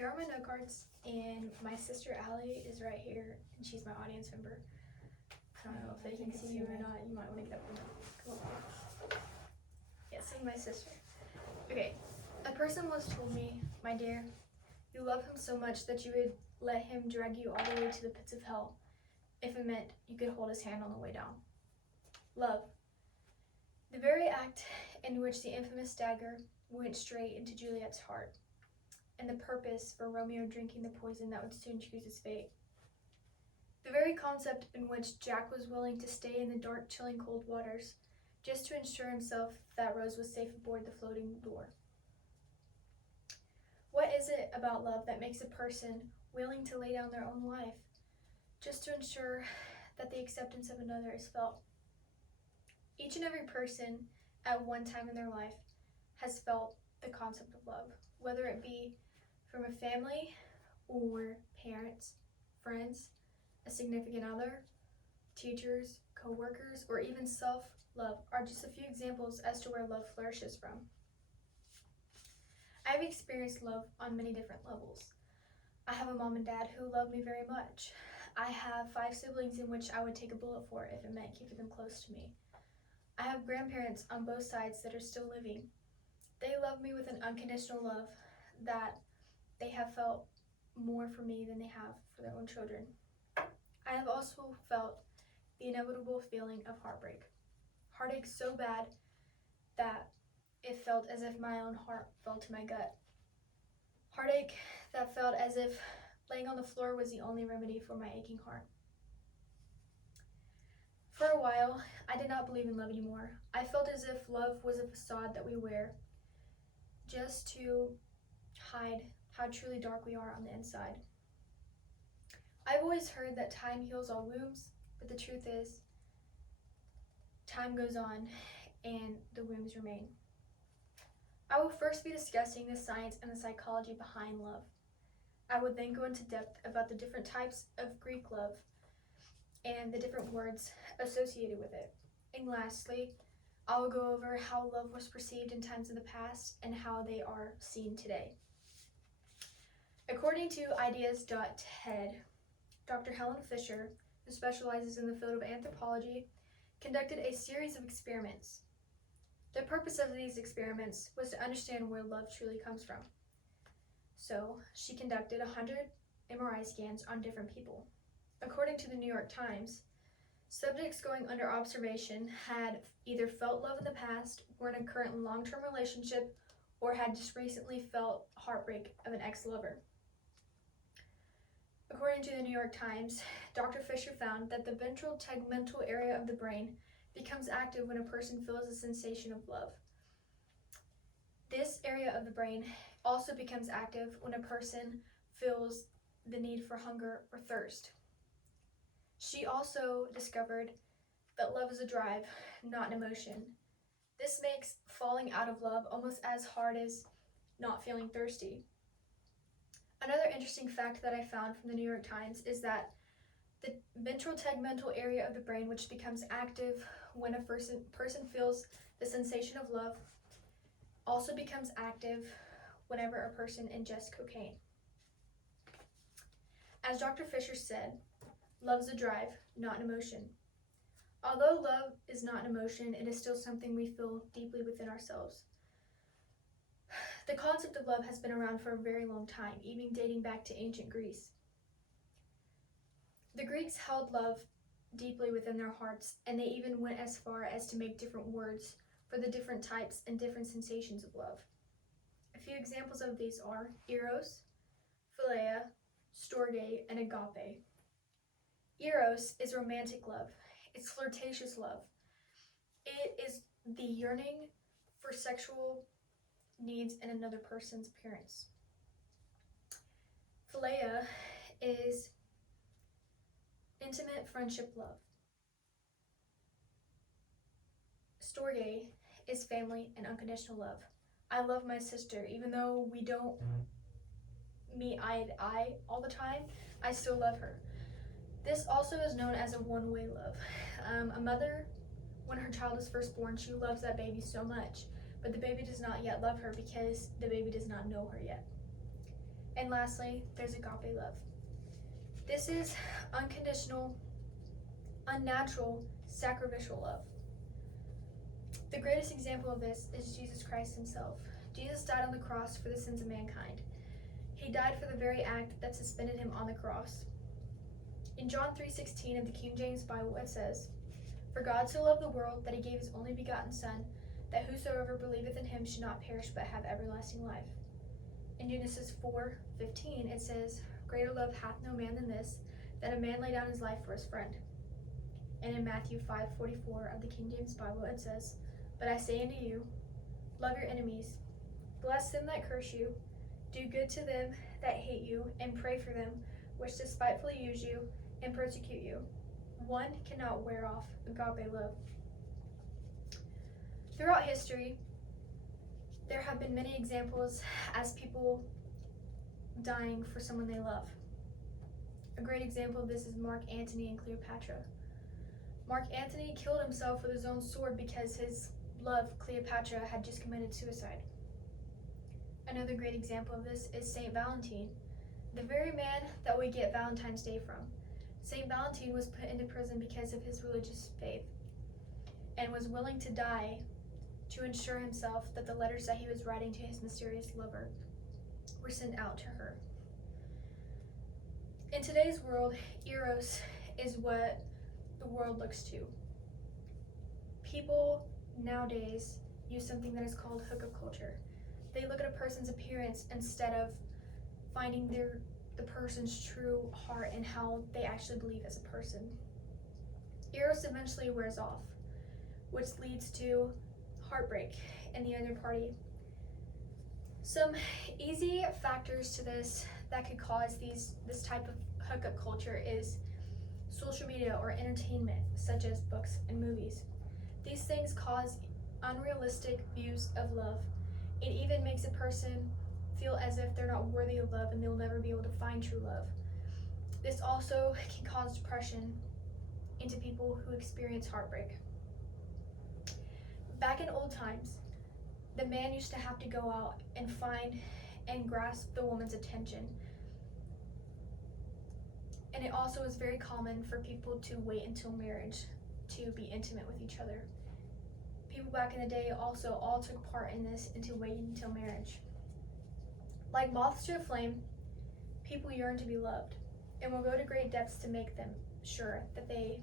Here are my note cards, and my sister Allie is right here, and she's my audience member. I don't know if they can see you or not. You might want to get up and come over. Yes, and my sister. Okay, a person once told me, "My dear, you love him so much that you would let him drag you all the way to the pits of hell if it meant you could hold his hand on the way down." Love. The very act in which the infamous dagger went straight into Juliet's heart, and the purpose for Romeo drinking the poison that would soon choose his fate. The very concept in which Jack was willing to stay in the dark, chilling, cold waters just to ensure himself that Rose was safe aboard the floating door. What is it about love that makes a person willing to lay down their own life just to ensure that the acceptance of another is felt? Each and every person at one time in their life has felt the concept of love, whether it be from a family or parents, friends, a significant other, teachers, co-workers, or even self-love are just a few examples as to where love flourishes from. I've experienced love on many different levels. I have a mom and dad who love me very much. I have 5 siblings in which I would take a bullet for if it meant keeping them close to me. I have grandparents on both sides that are still living. They love me with an unconditional love that they have felt more for me than they have for their own children. I have also felt the inevitable feeling of heartbreak. Heartache so bad that it felt as if my own heart fell to my gut. Heartache that felt as if laying on the floor was the only remedy for my aching heart. For a while, I did not believe in love anymore. I felt as if love was a facade that we wear just to hide how truly dark we are on the inside. I've always heard that time heals all wounds, but the truth is, time goes on and the wounds remain. I will first be discussing the science and the psychology behind love. I would then go into depth about the different types of Greek love and the different words associated with it. And lastly, I will go over how love was perceived in times of the past and how they are seen today. According to ideas.ted, Dr. Helen Fisher, who specializes in the field of anthropology, conducted a series of experiments. The purpose of these experiments was to understand where love truly comes from. So, she conducted 100 MRI scans on different people. According to the New York Times, subjects going under observation had either felt love in the past, were in a current long-term relationship, or had just recently felt heartbreak of an ex-lover. According to the New York Times, Dr. Fisher found that the ventral tegmental area of the brain becomes active when a person feels a sensation of love. This area of the brain also becomes active when a person feels the need for hunger or thirst. She also discovered that love is a drive, not an emotion. This makes falling out of love almost as hard as not feeling thirsty. Another interesting fact that I found from the New York Times is that the ventral tegmental area of the brain, which becomes active when a person feels the sensation of love, also becomes active whenever a person ingests cocaine. As Dr. Fisher said, love is a drive, not an emotion. Although love is not an emotion, it is still something we feel deeply within ourselves. The concept of love has been around for a very long time, even dating back to ancient Greece. The Greeks held love deeply within their hearts, and they even went as far as to make different words for the different types and different sensations of love. A few examples of these are eros, philia, storge, and agape. Eros is romantic love. It's flirtatious love. It is the yearning for sexual needs in another person's appearance. Philia is intimate friendship love. Storge is family and unconditional love. I love my sister. Even though we don't meet eye to eye all the time, I still love her. This also is known as a one-way love. A mother, when her child is first born, she loves that baby so much, but the baby does not yet love her because the baby does not know her yet. And lastly, there's agape love. This is unconditional, unnatural, sacrificial love. The greatest example of this is Jesus Christ himself. Jesus died on the cross for the sins of mankind. He died for the very act that suspended him on the cross. In John 3:16 of the King James Bible, it says, "For God so loved the world that he gave his only begotten Son, that whosoever believeth in him should not perish but have everlasting life." In Genesis 4:15, it says, "Greater love hath no man than this, that a man lay down his life for his friend." And in Matthew 5:44 of the King James Bible, it says, "But I say unto you, love your enemies, bless them that curse you, do good to them that hate you, and pray for them which despitefully use you and persecute you." One cannot wear off agape love. Throughout history, there have been many examples as people dying for someone they love. A great example of this is Mark Antony and Cleopatra. Mark Antony killed himself with his own sword because his love, Cleopatra, had just committed suicide. Another great example of this is St. Valentine, the very man that we get Valentine's Day from. St. Valentine was put into prison because of his religious faith and was willing to die to ensure himself that the letters that he was writing to his mysterious lover were sent out to her. In today's world, eros is what the world looks to. People nowadays use something that is called hookup culture. They look at a person's appearance instead of finding the person's true heart and how they actually believe as a person. Eros eventually wears off, which leads to heartbreak in the other party. Some easy factors to this that could cause this type of hookup culture is social media or entertainment, such as books and movies. These things cause unrealistic views of love. It even makes a person feel as if they're not worthy of love and they'll never be able to find true love. This also can cause depression into people who experience heartbreak. Back in old times, the man used to have to go out and find and grasp the woman's attention. And it also was very common for people to wait until marriage to be intimate with each other. People back in the day also all took part in this into waiting until marriage. Like moths to a flame, people yearn to be loved and will go to great depths to make them sure that they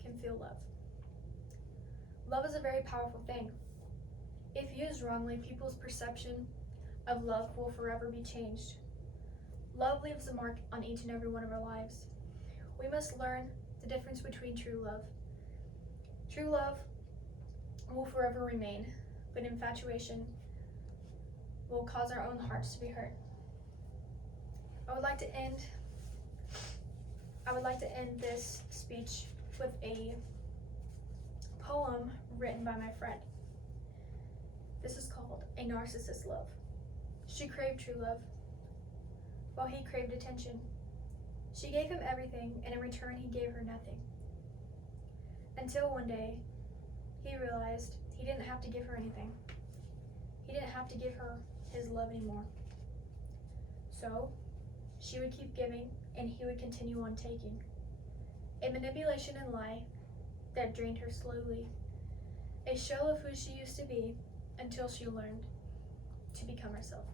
can feel love. Love is a very powerful thing. If used wrongly, people's perception of love will forever be changed. Love leaves a mark on each and every one of our lives. We must learn the difference between true love. True love will forever remain, but infatuation will cause our own hearts to be hurt. I would like to end this speech with a poem written by my friend. This is called A Narcissist's Love. She craved true love, while he craved attention. She gave him everything, and in return he gave her nothing. Until one day, he realized he didn't have to give her anything. He didn't have to give her his love anymore. So, she would keep giving, and he would continue on taking. A manipulation and lie that drained her slowly. A shell of who she used to be until she learned to become herself.